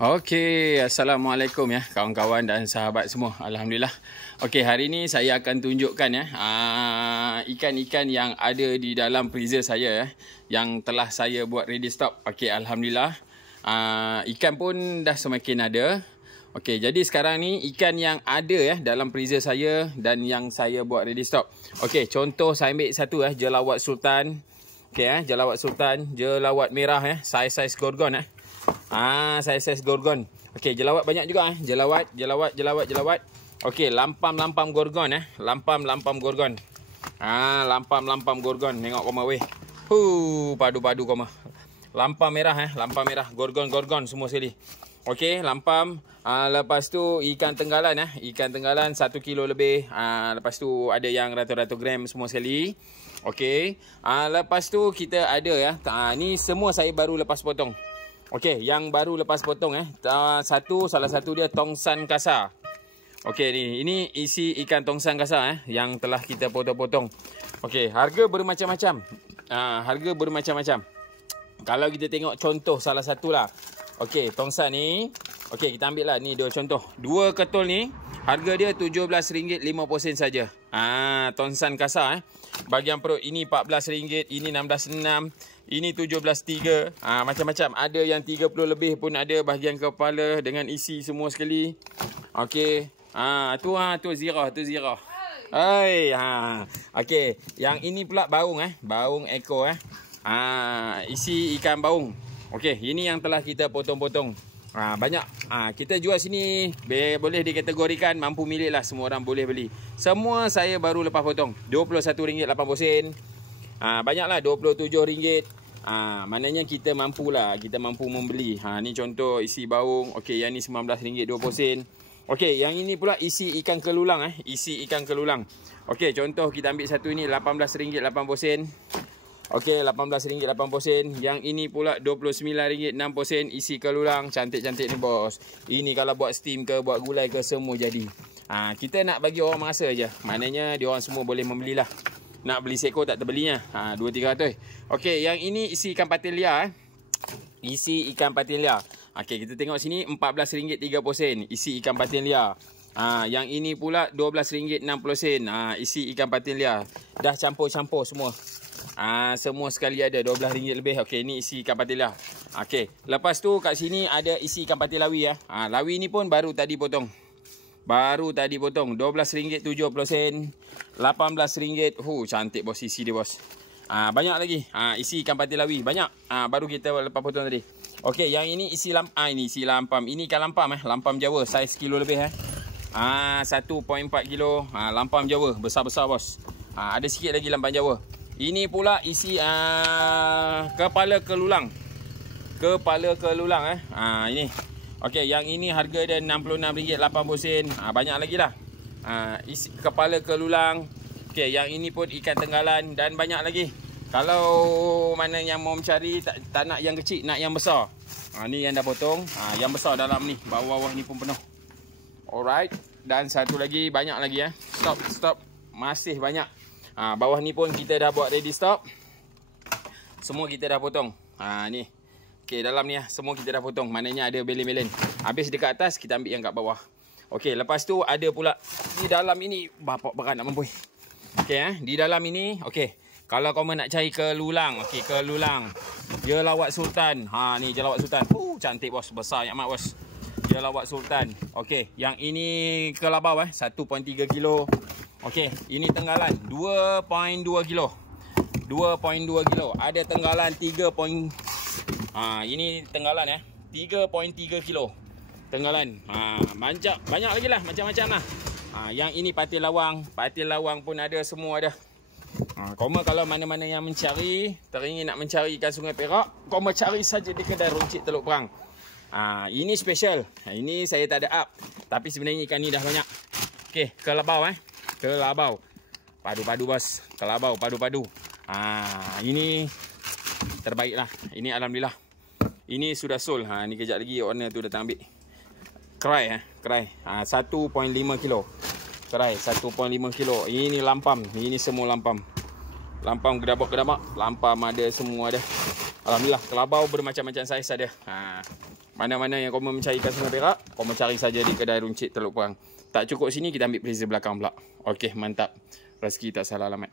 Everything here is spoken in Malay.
Okey, Assalamualaikum ya kawan-kawan dan sahabat semua. Alhamdulillah. Okey, hari ini saya akan tunjukkan ya ikan-ikan yang ada di dalam freezer saya ya, yang telah saya buat ready stock. Okey, alhamdulillah. Ikan pun dah semakin ada. Okey, jadi sekarang ni ikan yang ada ya dalam freezer saya dan yang saya buat ready stock. Okey, contoh saya ambil satu ya, jelawat sultan. Okey jelawat sultan, jelawat merah ya, saiz gorgon ya. Saiz gorgon. Okey, jelawat banyak juga jelawat. Okey, lampam gorgon lampam gorgon. Lampam gorgon. Tengok koma weh. Padu-padu koma. Lampam merah gorgon semua sekali. Okey, lampam. Lepas tu ikan tenggalan ikan tenggalan 1 kilo lebih. Lepas tu ada yang ratus-ratus gram semua sekali. Okey. Lepas tu kita ada ya. Ni semua saya baru lepas potong. Okey, yang baru lepas potong salah satu dia tongsan kasar. Okey, ini isi ikan tongsan kasar yang telah kita potong-potong. Okey, harga bermacam-macam. Kalau kita tengok contoh salah satulah. Okey, tongsan ni. Okey, kita ambil lah ni dua contoh. Dua ketul ni harga dia RM17.50 saja. Tongsan kasar Bahagian perut ini RM14, ini RM16.6, ini RM17.3. Macam-macam. Ada yang 30 lebih pun ada, bahagian kepala dengan isi semua sekali. Okey. Tu zirah. Okey, yang ini pula baung baung ekor isi ikan baung. Okey, ini yang telah kita potong-potong. Banyak. Kita jual sini boleh dikategorikan mampu milik lah, semua orang boleh beli. Semua saya baru lepas potong. RM21.80. Banyaklah RM27. Maknanya kita mampu membeli. Ni contoh isi baung. Okey, yang ni RM19.20. Okey, yang ini pula isi ikan kelulang isi ikan kelulang. Okey, contoh kita ambil satu ini RM18.80. Okey, RM18.80. Yang ini pula RM29.60 isi kelulang. Cantik-cantik ni bos. Ini kalau buat steam ke, buat gulai ke, semua jadi. Kita nak bagi orang merasa aja. Maknanya dia orang semua boleh membelilah. Nak beli seekor tak terbelinya. 200-300. Okey, yang ini isi ikan patin liar Isi ikan patin liar. Okey, kita tengok sini RM14.30 isi ikan patin liar. Yang ini pula RM12.60 isi ikan patin liar. Dah campur-campur semua. Semua sekali ada RM12 lebih. Okey, ni isi ikan patin liar. Okey, lepas tu kat sini ada isi ikan patin lawi lawi ni pun baru tadi potong. RM12.70. RM18. Cantik bos isi dia bos. Banyak lagi. Isi ikan patin lawi banyak. Baru kita lepas potong tadi. Okey, yang ini isi ini isi lampam. Ini ikan lampam lampam Jawa saiz kilo lebih 1.4 kilo. Lampam Jawa besar-besar bos. Ada sikit lagi lampam Jawa. Ini pula isi kepala kelulang. Ini. Okey, yang ini harga dia RM66.80. Banyak lagi lah. Isi kepala kelulang. Okey, yang ini pun ikan tenggalan dan banyak lagi. Kalau mana yang mau mencari tak nak yang kecil, nak yang besar. Ni yang dah potong. Yang besar dalam ni, bawah-bawah ni pun penuh. Alright, dan satu lagi, banyak lagi Stop. Masih banyak. Bawah ni pun kita dah buat ready stock. Semua kita dah potong. Ni. Okey, dalam ni semua kita dah potong. Maknanya ada belen-belen. Habis dekat atas, kita ambil yang kat bawah. Okey, lepas tu ada pula di dalam ini. Bapak berat nak mampui. Okey, di dalam ini. Okey, kalau kau nak cari kelulang. Okey, kelulang. Jelawat sultan. Ni jelawat sultan. Cantik bos. Besar amat bos. Jelawat sultan. Okey, yang ini kelabau 1.3 kilo. Okey, ini tenggalan 2.2 kilo. 2.2 kilo. Ada tenggalan 3. Ini tenggalan 3.3 kilo. Tenggalan. Banyak lagi lah, macam-macam lah. Yang ini patin lawang. Patin lawang pun ada, semua ada. Koma kalau mana-mana yang mencari, teringin nak mencari ikan Sungai Perak, koma cari saja di kedai Runcit Teluk Perang. Ini special. Ini saya tak ada up. Tapi sebenarnya ikan ni dah banyak. Okey, kelabau Kelabau. Padu-padu bos. Kelabau padu-padu. Ini terbaik lah. Ini alhamdulillah. Ini sudah sold. Ni kejap lagi owner tu datang ambil. Kerai 1.5 kilo. Kerai 1.5 kilo. Ini lampam. Ini semua lampam. Lampam gedabak-gedabak. Lampam ada, semua ada. Alhamdulillah, kelabau bermacam-macam saiz ada. Mana-mana yang korang mencari ikan sungai perak, korang cari saja di kedai runcit Teluk Perang. Tak cukup sini, kita ambil freezer belakang pula. Okey, mantap. Rezeki tak salah alamat.